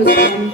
Mr. Okay. M.